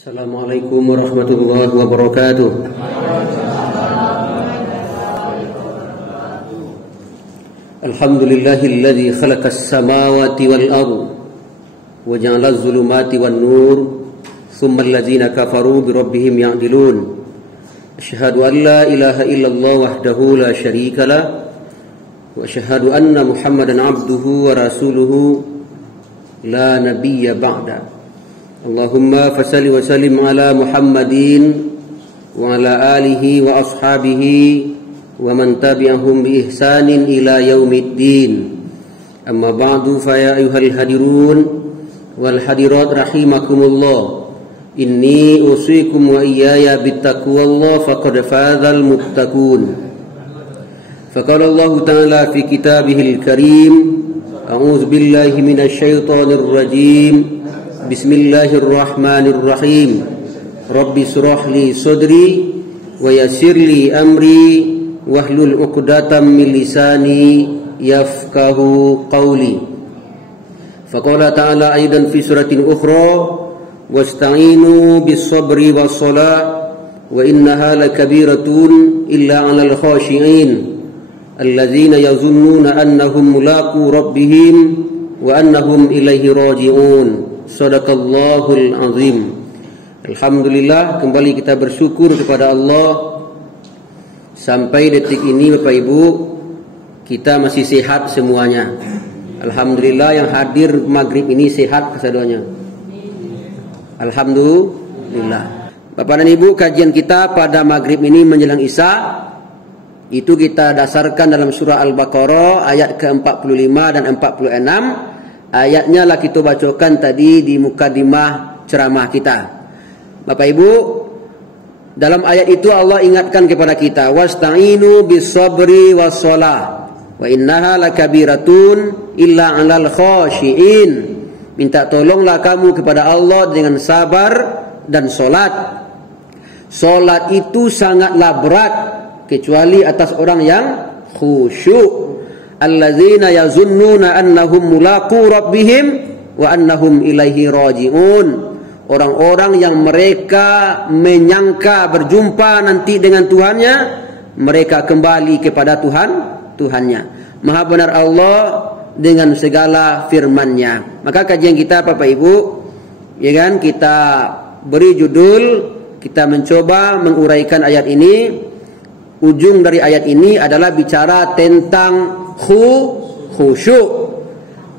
Assalamualaikum warahmatullahi wabarakatuh. Alhamdulillahilladzi khalaqas samawati wal ardh wa ja'alaz zulumati wan nur thumma alladzina kafaru bi rabbihim ya'dilun. Asyhadu an la ilaha illallah wahdahu la syarika lah wa asyhadu anna Muhammadan abduhu wa rasuluhu la nabiyya ba'da. Allahumma fasalli wa sallim ala Muhammadin wa ala alihi wa ashabihi wa man tabi'ahum bi ihsanin ila yaumiddin. Amma ba'du, fa ya ayyuhal hadirun wal hadirat rahimakumullah. Inni usikum wa iyaya bittaqwallah faqad fazal muttaqun. Faqala Allah ta'ala fi kitabihil karim, a'udzu billahi minasy syaithanir rajim. Bismillahirrahmanirrahim. Rabbi shrah li sadri wa yassir li amri wahlul 'uqdatam min lisani yafqahu qawli. Faqala ta'ala aidan fi suratin ukhra, wasta'inu bis sabri was salah wa innaha lakabiratun illa 'alal khashi'in alladzina yazunnuna annahum mulaqu rabbihim wa annahum ilaihi raji'un. Sadaqallahul azim. Alhamdulillah, kembali kita bersyukur kepada Allah. Sampai detik ini Bapak Ibu, kita masih sehat semuanya. Alhamdulillah, yang hadir maghrib ini sehat kesemuanya. Alhamdulillah. Bapak dan Ibu, kajian kita pada maghrib ini menjelang Isya itu kita dasarkan dalam surah Al-Baqarah ayat ke-45 dan 46. Ayatnya lah kita bacakan tadi di mukadimah ceramah kita. Bapak Ibu, dalam ayat itu Allah ingatkan kepada kita, wasta'inu bis sabri was shalah wa innaha lakabiratun illa 'alal khashiin. Minta tolonglah kamu kepada Allah dengan sabar dan solat. Solat itu sangatlah berat kecuali atas orang yang khusyuk. Alladzina yazunnuna annahum mulaqu rabbihim wa annahum ilaihi raji'un. Orang-orang yang mereka menyangka berjumpa nanti dengan Tuhannya, mereka kembali kepada Tuhannya. Maha benar Allah dengan segala firman-Nya. Maka kajian kita Bapak Ibu, ya kan, kita beri judul, kita mencoba menguraikan ayat ini. Ujung dari ayat ini adalah bicara tentang khusyuk.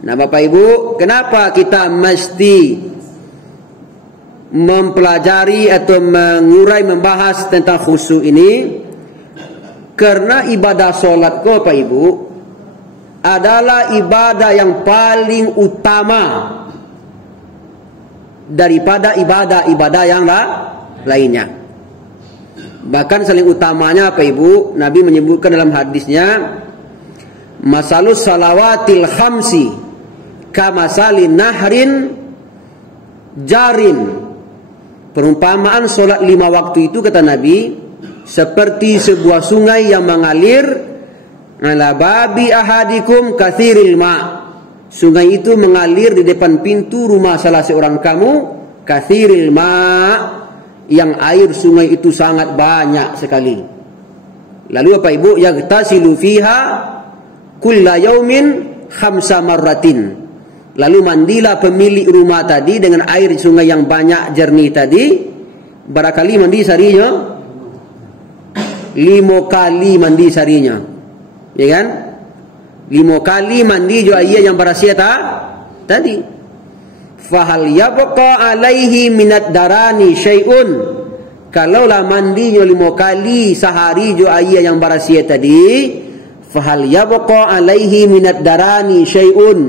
Nah Bapak Ibu, kenapa kita mesti mempelajari atau mengurai, membahas tentang khusyuk ini? Karena ibadah solat Bapak Ibu adalah ibadah yang paling utama daripada ibadah-ibadah yang lainnya. Bahkan saling utamanya Bapak Ibu, Nabi menyebutkan dalam hadisnya, masalus salawatil khamsi kamasali nahrin jarin. Perumpamaan solat 5 waktu itu, kata Nabi, seperti sebuah sungai yang mengalir ala babi ahadikum kathiril ma'. Sungai itu mengalir di depan pintu rumah salah seorang kamu, kathiril ma', yang air sungai itu sangat banyak sekali. Lalu Bapak Ibu, yaghtasilu fiha kulla yaumin khamsa marratin. Lalu mandilah pemilik rumah tadi dengan air sungai yang banyak jernih tadi. Barangkali mandi seharinya 5 kali mandi seharinya, ya kan? 5 kali mandi juga ia yang berasia tadi. Fahal yabqa alaihi minad darani syai'un. Kalaulah mandinya 5 kali sehari jo ayah yang barasia tadi, fahal yabqa alaihi minad darani syai'un.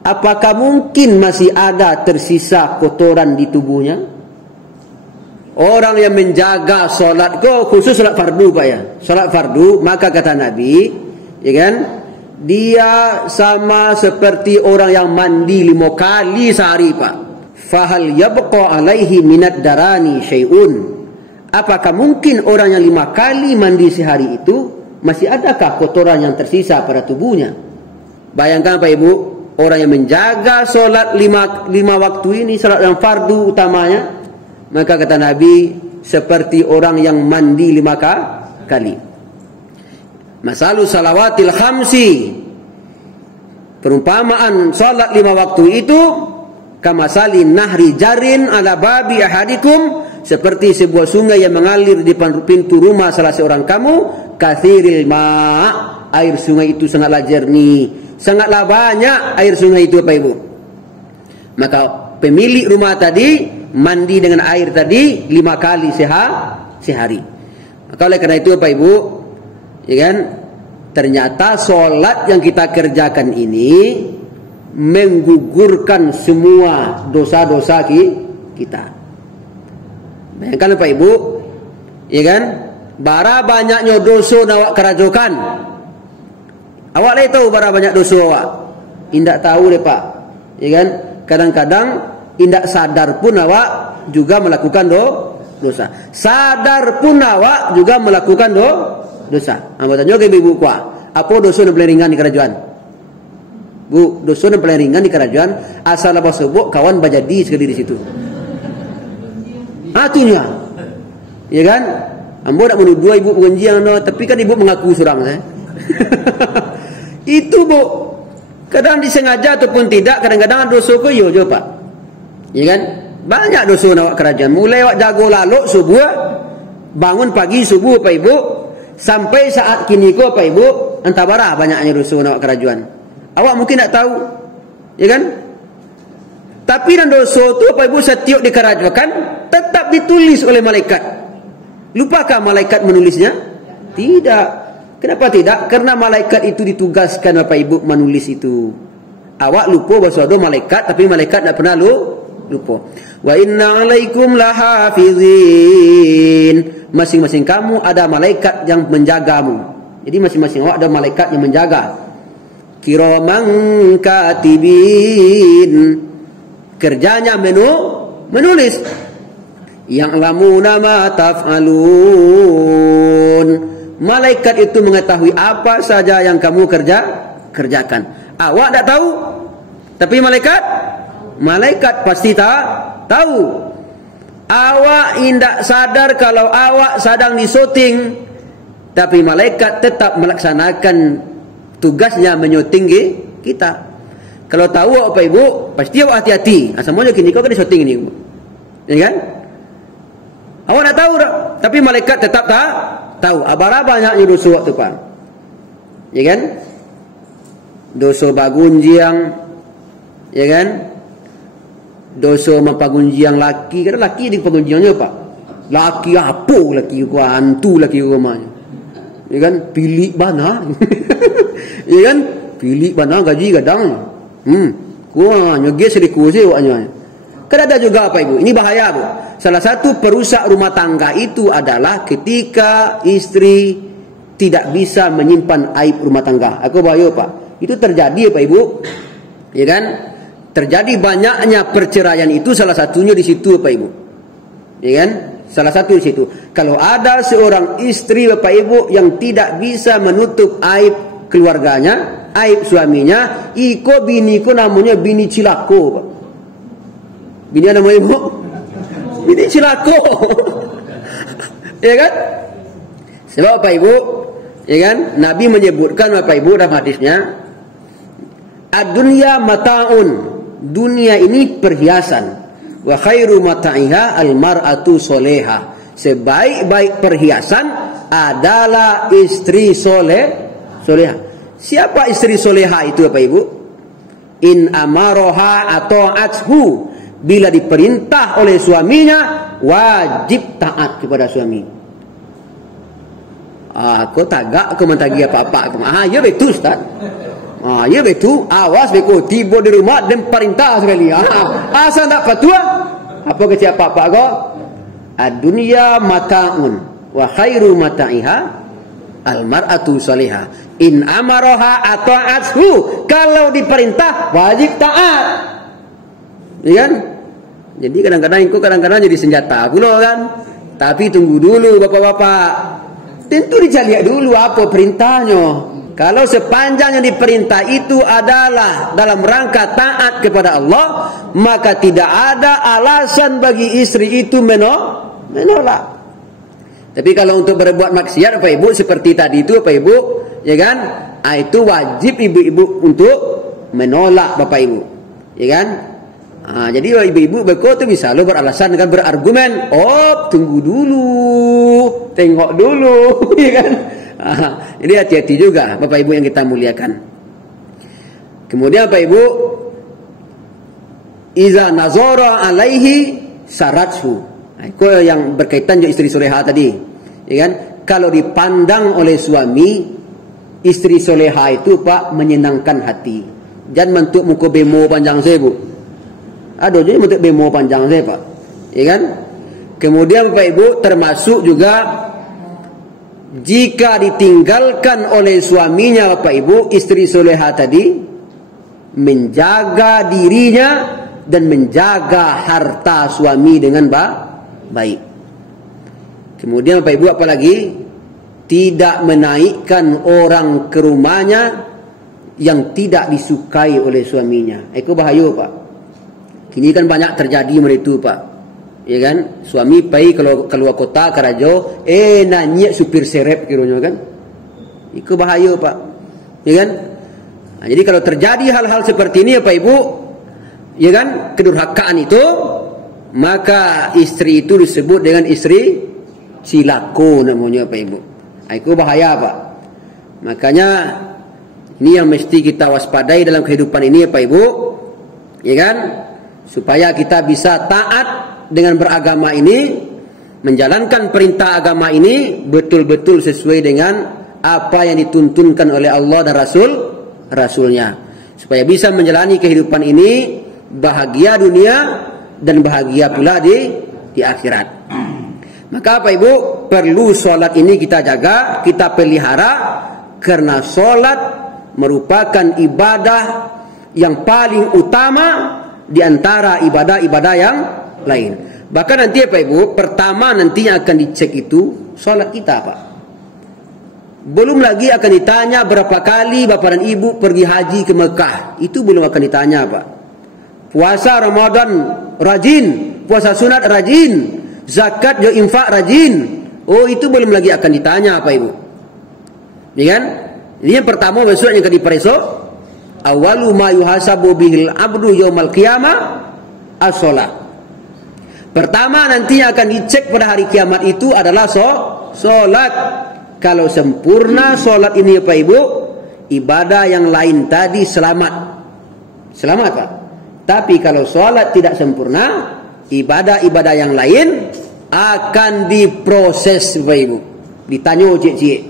Apakah mungkin masih ada tersisa kotoran di tubuhnya? Orang yang menjaga solat, khusus solat fardu Pak ya, solat fardu, maka kata Nabi, ya kan, dia sama seperti orang yang mandi 5 kali sehari Pak. Fahal yabqa alaihi minad darani syai'un. Apakah mungkin orang yang 5 kali mandi sehari itu masih adakah kotoran yang tersisa pada tubuhnya? Bayangkan Pak Ibu, orang yang menjaga solat 5 waktu ini, solat yang fardu utamanya, Maka kata Nabi, seperti orang yang mandi 5 kali. Masalu salawatil khamsi, perumpamaan salat 5 waktu itu, kamasali nahri jarin ala babi ahadikum, seperti sebuah sungai yang mengalir di pintu rumah salah seorang kamu, kathiril ma', air sungai itu sangatlah jernih, sangatlah banyak air sungai itu, Bapak Ibu. Maka pemilik rumah tadi mandi dengan air tadi 5 kali sehari. Maka oleh karena itu, Bapak Ibu, ya kan, ternyata solat yang kita kerjakan ini menggugurkan semua dosa-dosa kita. Bayangkan Bapak Ibu, ya kan, bara banyaknya dosa awak kerajokan. Awak lah tahu bara banyak dosa awak. Indak tahu deh Pak, ya kan. Kadang-kadang indak sadar pun awak juga melakukan dosa. Sadar pun awak juga melakukan dosa. Bertanya ke ibu kuah, apa dosa yang paling ringan di kerajaan? Bu, dosa yang paling ringan di kerajaan asal apa sebut kawan bajadi sekali di situ. Atunya, ya kan? Ambo nak menuduh ibu pengenjian, tapi kan ibu mengaku surang, Itu Bu, kadang disengaja ataupun tidak, kadang-kadang dosa ko yo jo Pak. Ya kan? Banyak dosa awak kerajaan. Mulai awak jago lalu subuh, bangun pagi subuh Pak Ibu, sampai saat kini ko Pak Ibu, entah bara banyaknya dosa awak kerajaan. Awak mungkin tak tahu, ya kan? Tapi dan dosa itu Pak Ibu setiap dikerajakan tetap ditulis oleh malaikat. Lupakah malaikat menulisnya? Tidak. Kenapa tidak? Karena malaikat itu ditugaskan Bapak Ibu menulis itu. Awak lupa bahwa ada malaikat, tapi malaikat tidak pernah lupa. Wa inna alaikum lahafizin. Masing-masing kamu ada malaikat yang menjagamu. Jadi masing-masing awak ada malaikat yang menjaga. Kiraman katibin. Kerjanya menulis. Yang lamuna ma taf'alun. Malaikat itu mengetahui apa saja yang kamu kerjakan. Awak tak tahu, tapi malaikat pasti tahu. Awak indak sadar kalau awak sedang disyuting, tapi malaikat tetap melaksanakan tugasnya menyuting kita. Kalau tahu Bapak Ibu, pasti awak hati-hati. Semuanya kini kau kan syuting ini, ya kan? Awak tak tahu, tapi malaikat tetap tahu. Abara banyaknya dosa waktu Pak, ya kan? Dosa bagunjiang, ya kan? Dosa mapagunjiang laki, karena laki di pagunjiangnya Pak. Laki apa laki ku hantu laki rumahnya, ya kan? Pilih bana, ya kan? Pilih bana gaji kadang. Kuah nyoge seriku sih waknya. Kan ada juga Pak Ibu, ini bahaya Bu. Salah satu perusak rumah tangga itu adalah ketika istri tidak bisa menyimpan aib rumah tangga. Aku bahaya Pak. Itu terjadi Pak Ibu, ya kan? Terjadi banyaknya perceraian itu salah satunya di situ Pak Ibu, ya kan? Salah satu di situ. Kalau ada seorang istri Bapak Ibu yang tidak bisa menutup aib keluarganya, aib suaminya, iko bini ko namanya bini cilako Pak. Bini apa namanya Bu? Bini cilako. Ya kan? Sebab Bapak Ibu, ya kan? Nabi menyebutkan Bapak Ibu dalam hadisnya, ad-dunya mata'un. Dunia ini perhiasan. Wa khairu mata'iha al-mar'atu soleha. Sebaik-baik perhiasan adalah istri soleha. Siapa istri soleha itu Bapak Ibu? In amaroha atau athu. Bila diperintah oleh suaminya, wajib taat kepada suami. Aku tagak, aku mentagi apa-apa. Ya betul Ustaz. Ya betul. Awas beku tiba di rumah dan perintah sekali. Asal tak patua. Apa ke siapa apa kau? Ad-dunya mata'un wa khairu mata'iha al-mar'atu salihah. In amaroha ata'athu. Kalau diperintah wajib taat. Ya kan? Jadi kadang-kadang jadi senjata pula kan. Tapi tunggu dulu bapak-bapak. Tentu dicari dulu apa perintahnya. Kalau sepanjang yang diperintah itu adalah dalam rangka taat kepada Allah, maka tidak ada alasan bagi istri itu menolak. Tapi kalau untuk berbuat maksiat, Bapak Ibu, seperti tadi itu, Bapak Ibu, ya kan? Itu wajib ibu-ibu untuk menolak, Bapak Ibu, ya kan? Jadi ibu-ibu beko itu bisa lo beralasan dengan berargumen, oh tunggu dulu, tengok dulu, ya kan? Jadi hati-hati juga Bapak Ibu yang kita muliakan. Kemudian Bapak Ibu, iza nazara alaihi sarathu. Itu yang berkaitan dengan istri soleha tadi, ya kan? Kalau dipandang oleh suami, istri soleha itu Pak menyenangkan hati. Jangan mentuk muka bemo panjang saya Bu. Aduh, jadi mentuk bemo panjang saya Pak, ya kan? Kemudian Bapak Ibu, termasuk juga jika ditinggalkan oleh suaminya Bapak Ibu, istri soleha tadi menjaga dirinya dan menjaga harta suami dengan baik. Kemudian Bapak Ibu apalagi, tidak menaikkan orang ke rumahnya yang tidak disukai oleh suaminya. Itu bahaya Pak. Ini kan banyak terjadi mereka Pak, ya kan? Suami pergi kalau keluar kota kerajo, nanya supir serep kiranya kan? Itu bahaya Pak, ya kan? Jadi kalau terjadi hal-hal seperti ini Pak Ibu, ya kan, kedurhakaan itu, maka istri itu disebut dengan istri cilako namanya Pak Ibu. Itu bahaya Pak. Makanya ini yang mesti kita waspadai dalam kehidupan ini Pak Ibu, ya kan? Supaya kita bisa taat dengan beragama ini, menjalankan perintah agama ini betul-betul sesuai dengan apa yang dituntunkan oleh Allah dan Rasulnya, supaya bisa menjalani kehidupan ini bahagia dunia dan bahagia pula di akhirat. Maka Bapak Ibu, perlu sholat ini kita jaga, kita pelihara, karena sholat merupakan ibadah yang paling utama di antara ibadah-ibadah yang lain. Bahkan nanti Bapak Ibu, pertama nantinya akan dicek itu sholat kita Pak. Belum lagi akan ditanya berapa kali Bapak dan Ibu pergi haji ke Mekah. Itu belum akan ditanya Pak. Puasa Ramadan rajin, puasa sunat rajin, zakat jo infak rajin. Oh, itu belum lagi akan ditanya Bapak Ibu, ya kan? Ini yang pertama besok yang akan diperiksa. Awalu ma yuhasabu bihil abdu yaumal qiyamah as-shalah. Pertama nantinya akan dicek pada hari kiamat itu adalah sholat. Kalau sempurna sholat ini Bapak Ibu, ibadah yang lain tadi selamat Pak. Tapi kalau sholat tidak sempurna, ibadah-ibadah yang lain akan diproses Bapak Ibu, ditanya cik-cik.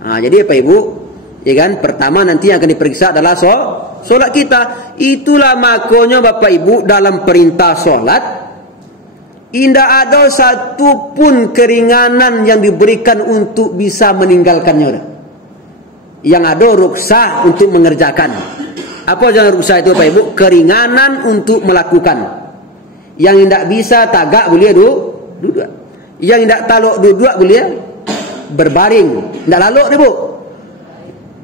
Jadi Bapak Ibu, ya kan, pertama nanti yang akan diperiksa adalah sholat kita. Itulah makanya Bapak Ibu, dalam perintah sholat tidak ada satu pun keringanan yang diberikan untuk bisa meninggalkannya. Yang ada rukhsah untuk mengerjakan. Apa yang rukhsah itu Bapak Ibu? Keringanan untuk melakukan. Yang tidak bisa tagak boleh duduk. Yang tidak taluk duduk boleh berbaring. Tidak laluk ni Bu.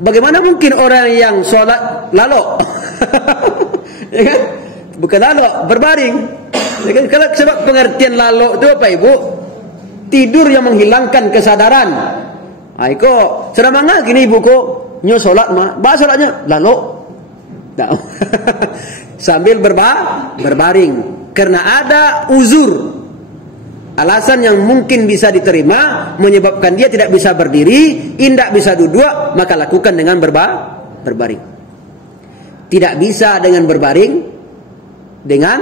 Bagaimana mungkin orang yang sholat laluk? Ya kan? Bukan laluk, berbaring. Ya kan? Kalau sebab pengertian laluk itu Bapak Ibu, tidur yang menghilangkan kesadaran. Aiko seramanga gini Ibu ko nyo sholat mah, bahasa sholatnya laluk. Nah. Sambil berbaring. Karena ada uzur, alasan yang mungkin bisa diterima menyebabkan dia tidak bisa berdiri, tidak bisa duduk, maka lakukan dengan berbaring. Tidak bisa dengan berbaring dengan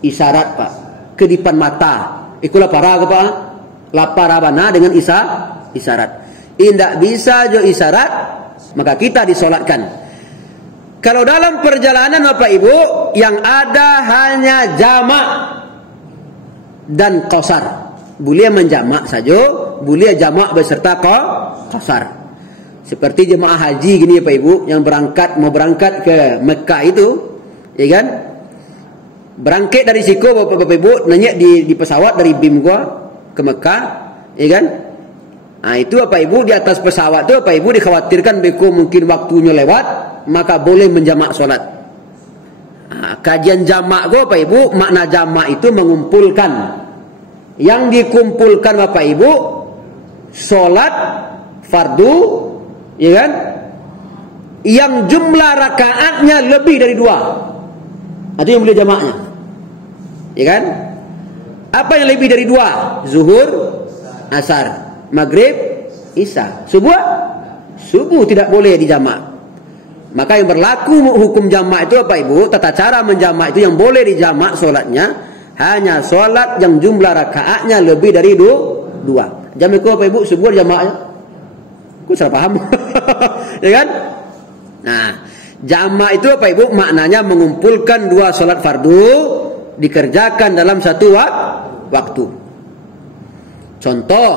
isyarat Pak, kedipan mata. Ikulah para apa? Lapar abana dengan isyarat. Tidak bisa jo isyarat, maka kita disolatkan. Kalau dalam perjalanan Bapak Ibu, yang ada hanya jamak dan qasar. Boleh menjamak saja, boleh jamak beserta qasar. Seperti jemaah haji gini Bapak Ibu, yang mau berangkat ke Mekah itu, ya kan? Berangkat dari siku Bapak Ibu, nanya di pesawat dari BIM gua ke Mekah, ya kan? Nah, itu Bapak Ibu di atas pesawat itu Bapak Ibu dikhawatirkan beko mungkin waktunya lewat, maka boleh menjamak sholat. Nah, kajian jamak Bapak Ibu, makna jamak itu mengumpulkan. Yang dikumpulkan Bapak Ibu sholat fardu, ya kan? Yang jumlah rakaatnya lebih dari 2. Itu yang boleh jamaknya, ya kan? Apa yang lebih dari 2? Zuhur, asar, maghrib, isya. Subuh tidak boleh dijamak. Maka yang berlaku hukum jamak itu Bapak Ibu, tata cara menjamak itu yang boleh dijamak sholatnya hanya sholat yang jumlah rakaatnya lebih dari 2. Jamak itu Bapak Ibu subuh jamaknya. Aku salah paham. Ya kan? Nah, jamak itu Bapak Ibu maknanya mengumpulkan 2 sholat fardu dikerjakan dalam satu waktu. Contoh,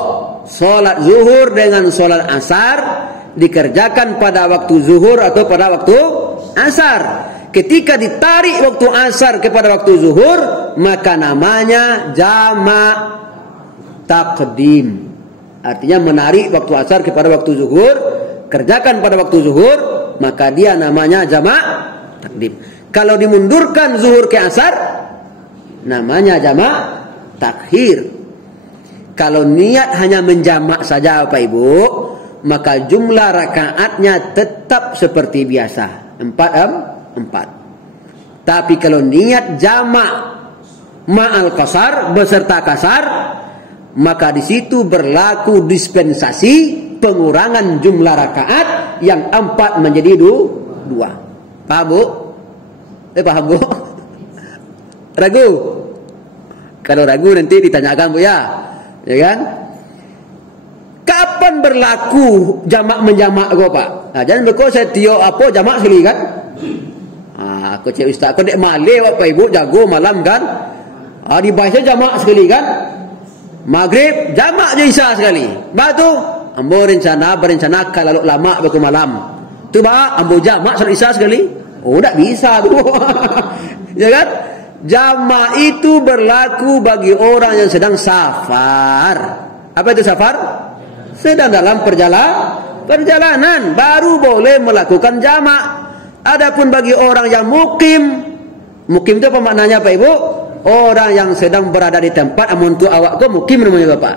sholat zuhur dengan sholat asar dikerjakan pada waktu zuhur atau pada waktu asar. Ketika ditarik waktu asar kepada waktu zuhur, maka namanya jamak takdim. Artinya menarik waktu asar kepada waktu zuhur, kerjakan pada waktu zuhur, maka dia namanya jamak takdim. Kalau dimundurkan zuhur ke asar, namanya jamak takhir. Kalau niat hanya menjamak saja Bapak Ibu, maka jumlah rakaatnya tetap seperti biasa, 4. Tapi kalau niat jamak ma'al qasar, beserta kasar, maka di situ berlaku dispensasi pengurangan jumlah rakaat yang 4 menjadi 2. Paham Bu? Paham Bu? Ragu? Kalau ragu nanti ditanyakan Bu ya. Ya kan? Kapan berlaku jamak menjamak kau Pak? Nah, jangan berkau saya tio apa jamak sekali kan? Aku cek ustaz, aku dek malih Bapak Ibu jago malam kan? Di bahasa jamak sekali kan? Maghrib jamak je isya sekali. Batu ambo berencana kalau lama beku malam. Tu ba ambo jamak salat isya sekali. Oh tak bisa tu. Ya kan? Jamak itu berlaku bagi orang yang sedang safar. Apa itu safar? Sedang dalam perjalanan baru boleh melakukan jamak. Adapun bagi orang yang mukim itu apa maknanya Pak Ibu? Orang yang sedang berada di tempat, amun tu awak ko mukim namanya Bapak.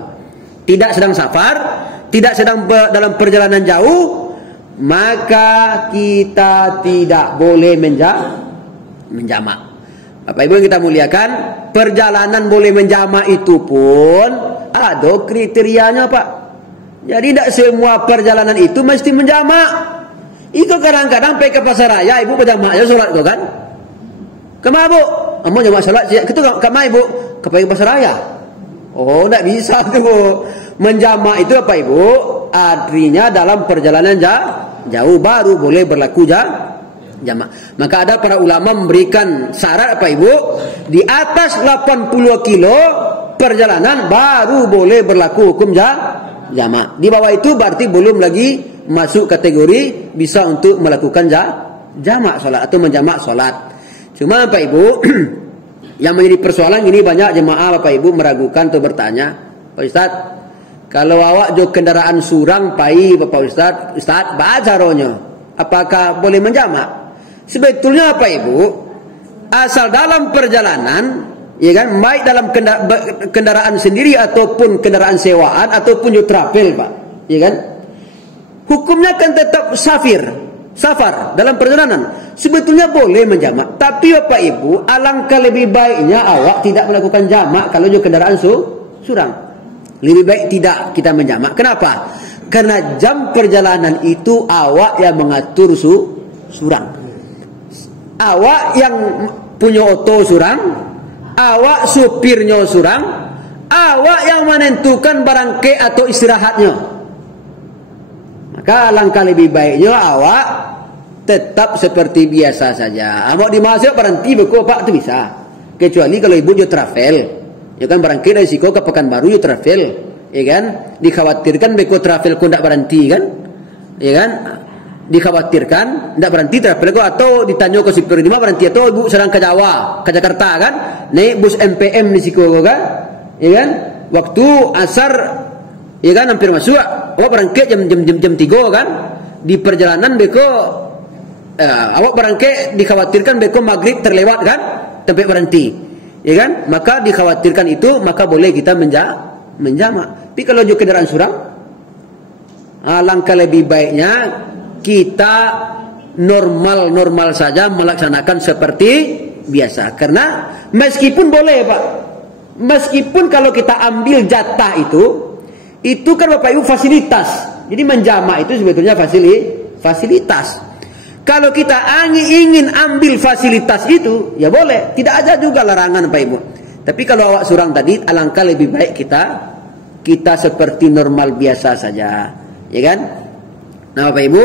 Tidak sedang safar, tidak sedang dalam perjalanan jauh, maka kita tidak boleh menjamak. Bapak Ibu yang kita muliakan, perjalanan boleh menjamak itu pun ada kriterianya Pak. Jadi tidak semua perjalanan itu mesti menjamak. Itu kadang-kadang pergi ke pasar raya, ibu berjamak ya sholat kau kan? Kemana Bu? Kamu jamak sholat? Itu kemana Ibu? Ke pasar raya. Oh, tidak bisa tuh. Menjamak itu apa Ibu? Artinya dalam perjalanan jauh baru boleh berlaku jamak. Maka ada para ulama memberikan syarat apa Ibu? Di atas 80 kilo perjalanan baru boleh berlaku hukum jamak. Di bawah itu berarti belum lagi masuk kategori bisa untuk melakukan jamak sholat atau menjamak sholat. Cuma Bapak Ibu yang menjadi persoalan ini banyak jemaah Bapak Ibu meragukan atau bertanya, Pak Ustaz, kalau awak jauh kendaraan surang pai Bapak Ustaz baca rohnya, apakah boleh menjamak? Sebetulnya Bapak Ibu asal dalam perjalanan, ya kan, baik dalam kendaraan sendiri ataupun kendaraan sewaan ataupun you travel Pak, ya kan, hukumnya kan tetap safar dalam perjalanan. Sebetulnya boleh menjamak, tapi Bapak Ibu alangkah lebih baiknya awak tidak melakukan jamak kalau you kendaraan surang. Lebih baik tidak kita menjamak. Kenapa? Karena jam perjalanan itu awak yang mengatur surang. Awak yang punya oto surang, awak supirnya surang, awak yang menentukan barangke atau istirahatnya. Maka alangkah lebih baiknya awak tetap seperti biasa saja. Awak dimasuk berhenti beku Pak itu bisa. Kecuali kalau ibu you travel, ya kan, barangke dari Siko ke Pekanbaru you travel, ya kan, dikhawatirkan beku travel ku tidak berhenti kan, ya kan. Dikhawatirkan tidak berhenti travel ko, atau ditanya ke sipir di mana berhenti, atau ibu sedang ke Jawa, ke Jakarta kan, naik bus MPM di Siko kan, ya kan, waktu asar Ya kan hampir masuk. Awak berangkat jam 3 kan. Di perjalanan beko awak berangkat dikhawatirkan beko maghrib terlewat kan, tempat berhenti. Ya kan? Maka dikhawatirkan itu, maka boleh kita menjamak. Tapi kalau juga kendaraan surang, alangkah lebih baiknya kita normal saja melaksanakan seperti biasa. Karena meskipun boleh Pak, meskipun kalau kita ambil jatah itu kan Bapak Ibu fasilitas. Jadi menjamak itu sebetulnya fasilitas. Kalau kita ingin ambil fasilitas itu, ya boleh. Tidak ada juga larangan Pak Ibu. Tapi kalau awak surang tadi, alangkah lebih baik kita seperti normal biasa saja. Ya kan? Nah Bapak Ibu,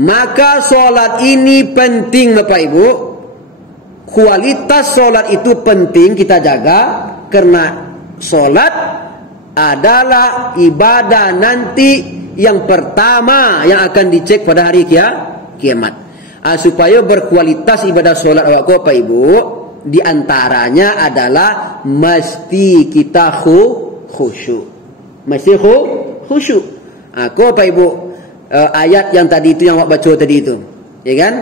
maka sholat ini penting Bapak Ibu. Kualitas sholat itu penting kita jaga. Karena sholat adalah ibadah nanti yang pertama yang akan dicek pada hari kiamat. Supaya berkualitas ibadah sholat awak Bapak Ibu, diantaranya adalah mesti kita khusyuk. Mesti khusyuk. Bapak Ibu, ayat yang tadi itu yang awak baca tadi itu, ya kan?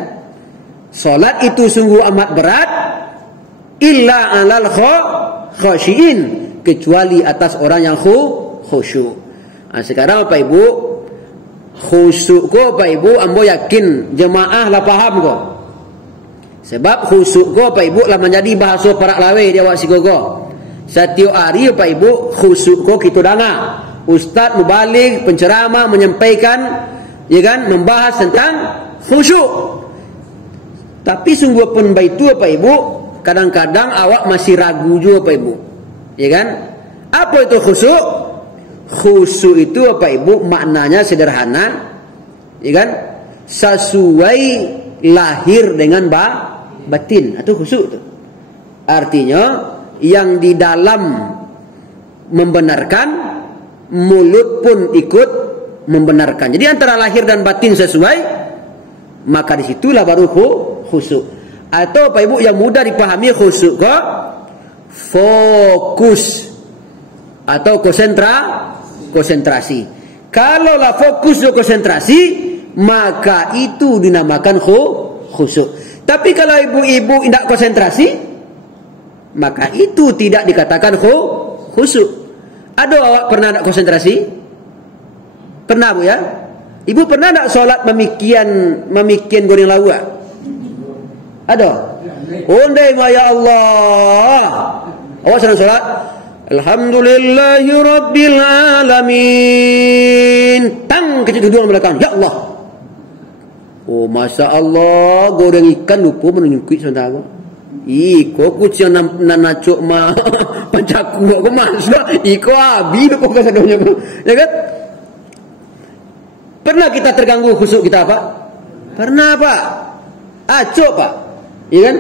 Sholat itu sungguh amat berat, illa alal khashiin, kecuali atas orang yang khusyuk. Sekarang Bapak Ibu, khusyuk ko Bapak Ibu, ambo yakin jemaah lah paham ko. Sebab khusyuk ko Bapak Ibu lah menjadi bahasa parak lawe dia awak sigogo. Setiap hari Bapak Ibu khusyuk ko kita dengar ustaz mubaligh penceramah menyampaikan, ya kan, membahas tentang khusyuk. Tapi sungguh pun baik itu Bapak Ibu, kadang-kadang awak masih ragu juga Bapak Ibu. Ya kan? Apa itu khusyuk? Khusyuk itu Bapak Ibu maknanya sederhana, ya kan? Sesuai lahir dengan batin, atau khusyuk itu. Artinya yang di dalam membenarkan, mulut pun ikut membenarkan. Jadi antara lahir dan batin sesuai, maka disitulah baru khusyuk. Atau Bapak Ibu yang mudah dipahami khusyuk kok, fokus atau konsentrasi. Kalaulah fokus atau konsentrasi, maka itu dinamakan khusyuk. Tapi kalau ibu-ibu tidak konsentrasi, maka itu tidak dikatakan khusyuk. Ada awak pernah tidak konsentrasi? Pernah Bu ya? Ibu pernah tidak sholat memikian goreng lauk? Ada? Ondai ya Allah. Awak sedang sholat, alhamdulillahi rabbil alamin. Tang kecil kedua belakang. Ya Allah. Oh masya Allah, goreng ikan lupa menunjuki sebentar. Iko kucing nanacuk mah pancaku aku masuk. Iko abi lupa kesadonya. Ya kan? Pernah kita terganggu khusyuk kita Pak? Pernah Pak. Acok Pak. Ya kan?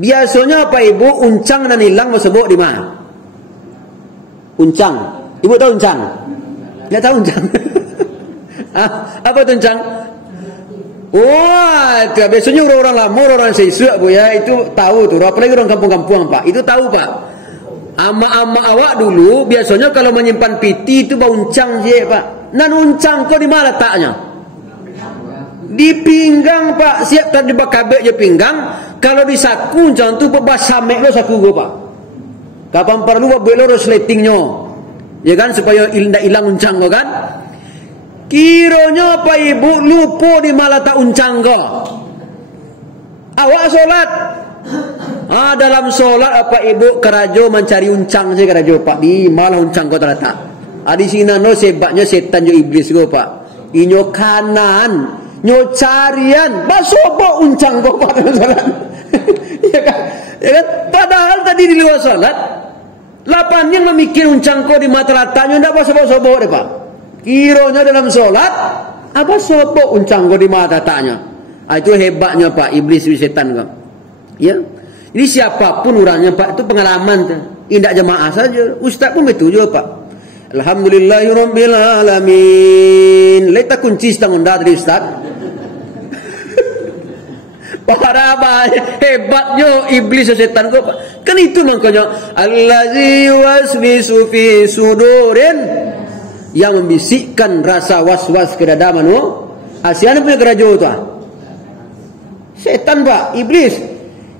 Biasanya Pak Ibu uncang dan hilang mau sebut di mana? Uncang. Ibu tahu uncang? Tidak tahu uncang. Apa itu uncang? Wah, biasanya orang-orang lama, orang sesuai Bu ya, itu tahu tuh. Apalagi orang kampung-kampung Pak, itu tahu Pak. Ama-ama awak dulu biasanya kalau menyimpan piti itu bau uncang je Pak. Nan uncang kau di mana letaknya? Di pinggang Pak. Siap tadi bakabek je pinggang. Kalau di saku uncang tu basamek lo saku gua Pak. Kapan perlu belo resletingnya, ya kan, supaya hilang uncang kau kan? Kiranya Pak Ibu lupa di malah tak uncang kau. Awak solat. Dalam solat Pak Ibu kerajo mencari uncang saya kerajo Pak. Di malah uncang kau terletak. Di sini no sebabnya setan jo iblis kau Pak. Inyo kanan, nyo carian, basobo uncang kau Pak dalam solat. Ya kan? Ya kan? Padahal tadi di luar solat, lapan yang memikir uncang kau di mata letaknya tidak basobo-sobo deh Pak. Kiranya dalam solat apa sobo uncang kau di mata letaknya. Itu hebatnya Pak iblis setan kau. Ya. Jadi siapapun orangnya Pak, itu pengalaman tuh. Indak jemaah saja, ustaz pun betul juga Pak. Alhamdulillahirabbil alamin. Leta kunci setengah dari ustaz. Para hebatnya iblis setan kok. Kan itu makanya allazi waswisu fi sudurin yang membisikkan rasa was-was ke dada manusia. Asian punya kerajo tu. Setan pak, iblis.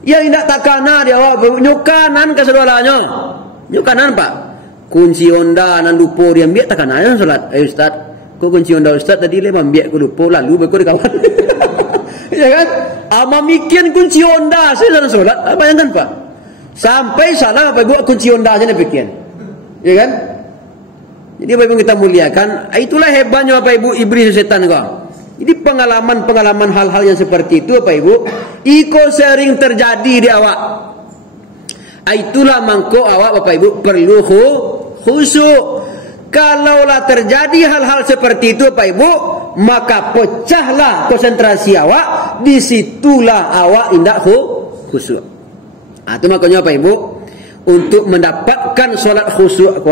Yang tidak takana dia awak nyukanan ke sedolanya. Nyukanan pak. Kunci onda nan lupo dia ambil takana yang solat. Ayo ustaz, ko kunci onda ustaz tadi le ambil ko lupo lalu berko kawan. Ya kan? Ama mikian kunci onda saya dalam solat. Apa yang kan pak? Sampai salah apa buat kunci onda aja napikian. Ya kan? Jadi Bapak Ibu kita muliakan, itulah hebatnya Bapak Ibu iblis setan kau. Jadi pengalaman-pengalaman hal-hal yang seperti itu Bapak Ibu, iko sering terjadi di awak. Itulah mangko awak Bapak Ibu perlu khusyuk. Kalaulah terjadi hal-hal seperti itu Bapak Ibu, maka pecahlah konsentrasi awak, disitulah awak indak khusyuk. Itu makanya Bapak Ibu, untuk mendapatkan solat khusyuk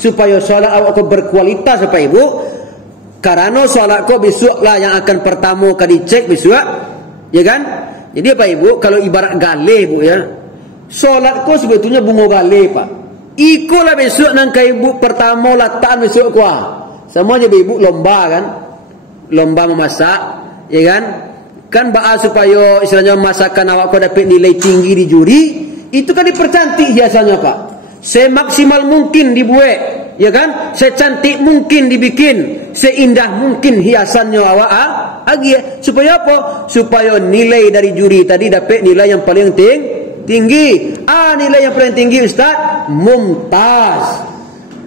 supaya solat awak berkualitas Bapak Ibu, karena solat kau besok lah yang akan pertama kali dicek besok, ya kan? Jadi Bapak Ibu, kalau ibarat gale Bu ya, solat kau sebetulnya bunga gale Pak. Ikulah besok nang ibu pertama latan besok kau. Semuanya Ibu lomba kan, lomba memasak, ya kan? Kan bahas supaya istilahnya masakan awak kau dapat nilai tinggi di juri, itu kan dipercantik hiasannya Pak. Semaksimal mungkin dibuat, ya kan? Secantik mungkin dibikin, seindah mungkin hiasannya awak supaya apa? Supaya nilai dari juri tadi dapat nilai yang paling tinggi. Nilai yang paling tinggi Ustaz, mumtaz.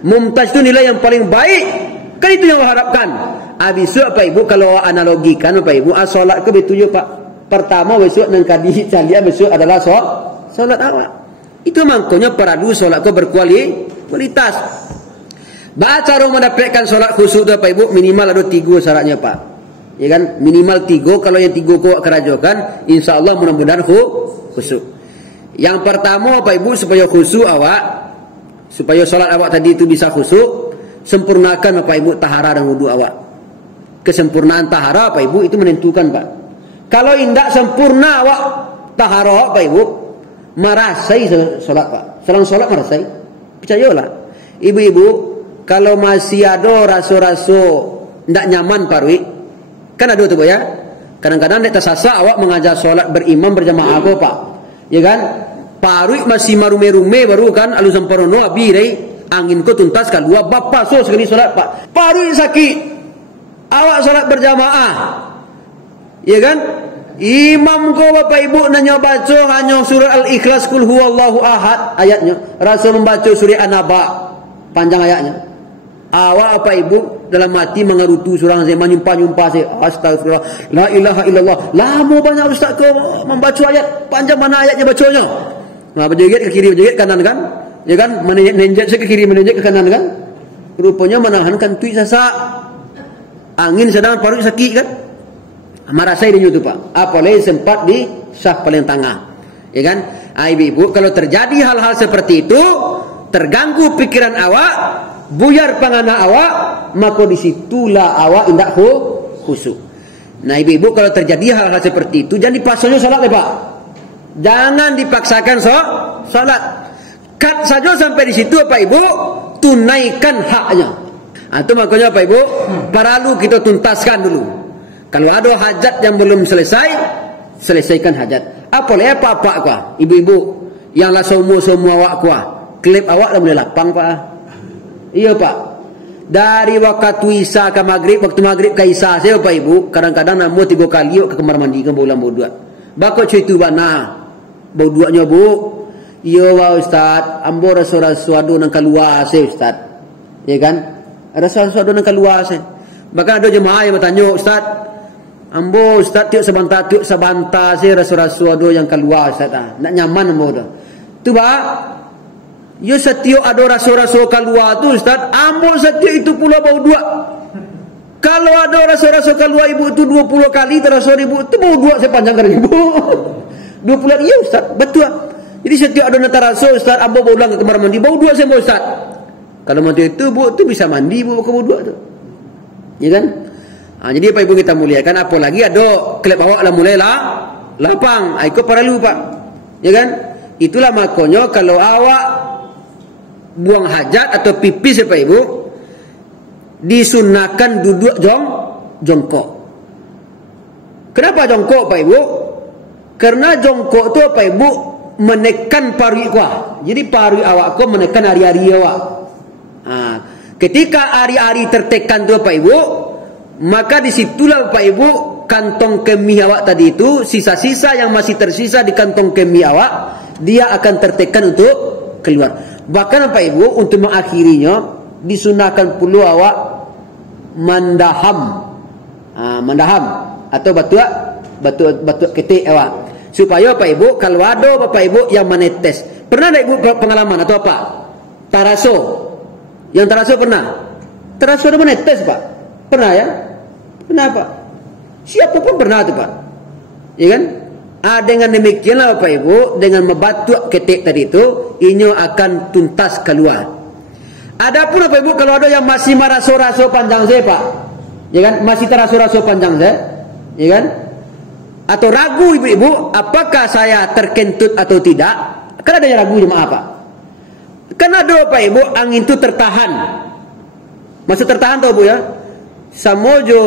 Mumtaz itu nilai yang paling baik. Kan itu yang harapkan. Besok Pak Ibu kalau analogikan Pak Ibu, solat ke betul Pak. Pertama besok nang kadi calian besok adalah solat awak. Itu makanya perlu solat kau berkualitas. Cara mendapatkan solat khusyuk tu Pak Ibu, minimal ada 3 syaratnya Pak. Ya kan? Minimal 3. Kalau yang 3 kau kerajokan, insya-Allah mudah-mudahan khusyuk. Yang pertama Pak Ibu, supaya khusyuk awak, supaya solat awak tadi itu bisa khusyuk, sempurnakan Pak Ibu tahara dan wudu awak. Kesempurnaan tahara Pak Ibu itu menentukan Pak. Kalau tidak sempurna awak tahara Pak Ibu, merasai solat Pak. Selang solat merasai. Percayalah. Ibu-ibu, kalau masih ada rasa-rasa tidak nyaman parwi, kan ada tu ya. Kadang-kadang nek tersasa awak mengajar solat berimam berjamaah apa Pak. Ya kan? Parwi masih marume-rume baru kan alu samparono abi dai angin ko tuntas kalua bapa so sekali solat Pak. Parwi sakit. Awak solat berjamaah. Ya kan? Imam ko Bapak Ibu nanya baca hanya surah Al-Ikhlas kul huwallahu ahad ayatnya. Rasa membaca surah An-Naba panjang ayatnya. Awak Bapak Ibu dalam hati mengerutu surah saya menyumpah-nyumpah saya astagfirullah la ilaha illallah. Lama banyak ustaz ko membaca ayat panjang mana ayatnya bacanya. Nah berjoget ke kiri berjoget kanan kan? Ya kan? Menenjek ke kiri menenjek ke kanan kan? Rupanya menahankan tuik sasak. Angin sedang paru sakit kan? Marasai dia itu Pak. Apalagi sempat di sah paling tengah. Ya kan? Ibu-ibu, kalau terjadi hal-hal seperti itu, terganggu pikiran awak, buyar pangana awak, maka disitulah awak indak khusyuk. Nah ibu-ibu, kalau terjadi hal-hal seperti itu, jangan dipaksakan salat ya Pak. Jangan dipaksakan salat. Cut saja sampai di situ Pak Ibu, tunaikan haknya. Itu makanya Pak Ibu, perlu kita tuntaskan dulu. Kalau ada hajat yang belum selesai, selesaikan hajat. Apalagi apa-apa kuah, ibu-ibu yang lah semua awak kuah, klip awak dah mulai lapang Pak. Iya Pak. Dari waktu Isya ke Maghrib, waktu Maghrib ke Isya saya Pak Ibu, kadang-kadang namu 3 kali ke kamar mandi ke bola boduat. Bakal cuy tu bana, boduatnya Bu. Iya wah Ustaz, ambo rasa-rasa ado nang keluar saya Ustaz. Ya kan? Rasa-rasa ado nang keluar saya. Bahkan ada jemaah yang bertanya Ustaz, ambo Ustaz tiuk sabanta saya rasa-rasa ado yang keluar Ustaz. Nak nyaman ambo dah. Tu Pak. Ya setiap ada rasa-rasa keluar tu Ustaz, ambo setiap itu pula bau dua. Kalau ada rasa-rasa keluar ibu itu 20 kali terasa ibu itu bau dua saya panjangkan ibu. 20 iya Ustaz, betul. Jadi setiap ada nata rasa Ustaz, ambo bau ulang ke kamar mandi, bau dua saya Ustaz. Kalau mandi itu bu itu bisa mandi bu ke bau dua tu. Ya kan? Jadi Pak Ibu kita muliakan, apalagi ada klip awak lah mulailah lapang, ikut perlu Pak. Ya kan? Itulah makanya kalau awak buang hajat atau pipis Pak Ibu, disunahkan duduk jongkok. Kenapa jongkok Pak Ibu? Karena jongkok tu Pak Ibu menekan paru awak. Jadi paru awak ko menekan ari-ari awak. Ketika ari-ari tertekan tu Pak Ibu, maka disitulah Pak Ibu kantong kemih awak tadi itu, sisa-sisa yang masih tersisa di kantong kemih awak, dia akan tertekan untuk keluar. Bahkan Pak Ibu untuk mengakhirinya disunahkan pula awak mendaham, mendaham atau batu ketik awak, supaya Pak Ibu kalau ada Bapak Ibu yang menetes. Pernah ada Ibu pengalaman atau apa? Taraso, yang taraso pernah? Taraso ada menetes Pak? Pernah ya? Pernah Pak? Siapa pun pernah tu Pak, ya kan? Dengan demikianlah Bapak Ibu, dengan membatuk ketik tadi itu, inyo akan tuntas keluar. Adapun Bapak Ibu kalau ada yang masih meraso-raso panjang saya Pak, ya kan? Masih teraso-raso panjang saya, ya kan? Atau ragu ibu-ibu, apakah saya terkentut atau tidak? Kan ada yang ragu jemaah Pak. Kan ada Bapak Ibu, angin itu tertahan. Maksud tertahan tahu Bu ya? Samojo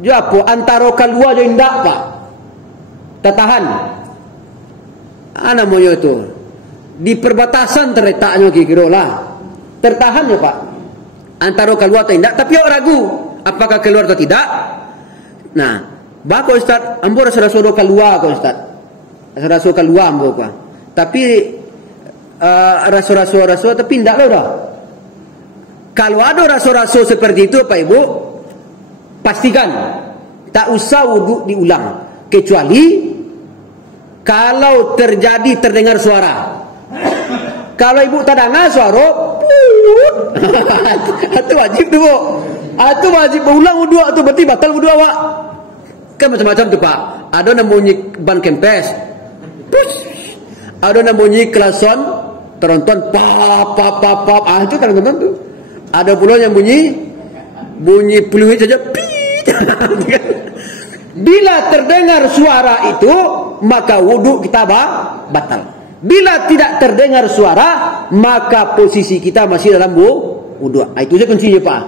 apa antara keluar jo indak Pak. Tertahan. Namanya itu di perbatasan terletaknya kira-kira lah. Tertahan ya Pak. Antara keluar atau indak, tapi orang ragu apakah keluar atau tidak. Nah, bako Ustaz, ambo rasa-rasa keluar kok Ustaz. Rasa-rasa keluar ambo kok. Tapi rasa-rasa tapi indak lah dah. Kalau ada rasa-rasa seperti itu Pak Ibu, pastikan tak usah wuduk diulang, kecuali kalau terdengar suara. Kalau Ibu tak dengar suara, itu wajib tu Bu. Itu wajib berulang wuduk, itu berarti batal wuduk awak. Kan macam-macam tu Pak. Ada yang bunyi ban kempes, ada yang bunyi klason, teronton pap. Itu kan teronton tu. Ada pula yang bunyi peluit saja. Bila terdengar suara itu, maka wuduk kita batal. Bila tidak terdengar suara, maka posisi kita masih dalam wuduk. Itu saja kuncinya Pak.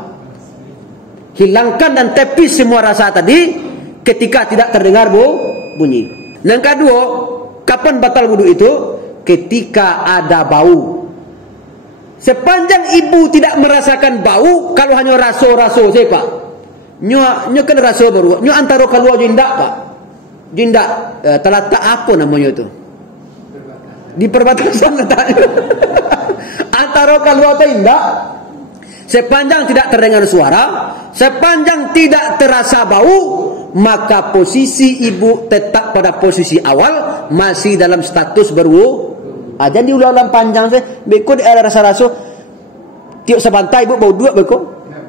Hilangkan dan tepis semua rasa tadi ketika tidak terdengar bunyi. Yang kedua, kapan batal wuduk itu? Ketika ada bau. Sepanjang ibu tidak merasakan bau, kalau hanya raso-raso saya Pak. Nyo kan raso baru. Nyo antara keluar jindak Pak. Jindak terletak apa namanya itu? Di perbatasan letaknya. Antara keluar atau indak. Sepanjang tidak terdengar suara, sepanjang tidak terasa bau, maka posisi ibu tetap pada posisi awal, masih dalam status berwudu. Jangan diulang-ulang panjang saya. Beko ada rasa-rasa tiap sebantai ibu bau dua beko.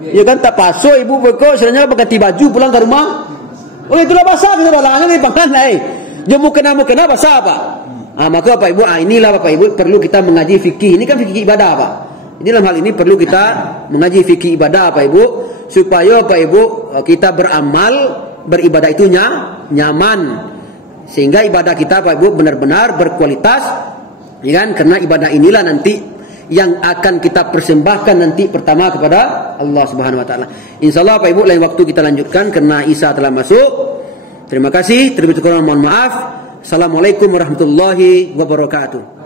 Ya kan tak paso ibu beko, sebenarnya berganti baju pulang ke rumah. Oh itulah basah kita balangnya ni pangan Jemu kena basah Pak. Maka Bapak Ibu, inilah Bapak Ibu perlu kita mengaji fikih. Ini kan fikih ibadah Pak. Jadi dalam hal ini perlu kita mengaji fikih ibadah Bapak Ibu, supaya Bapak Ibu kita beramal beribadah itu nyaman, sehingga ibadah kita Bapak Ibu benar-benar berkualitas. Ya kan? Karena ibadah inilah nanti yang akan kita persembahkan nanti pertama kepada Allah Subhanahu wa taala. Insyaallah Pak Ibu lain waktu kita lanjutkan karena Isya telah masuk. Terima kasih, terlebih kurang mohon maaf. Assalamualaikum warahmatullahi wabarakatuh.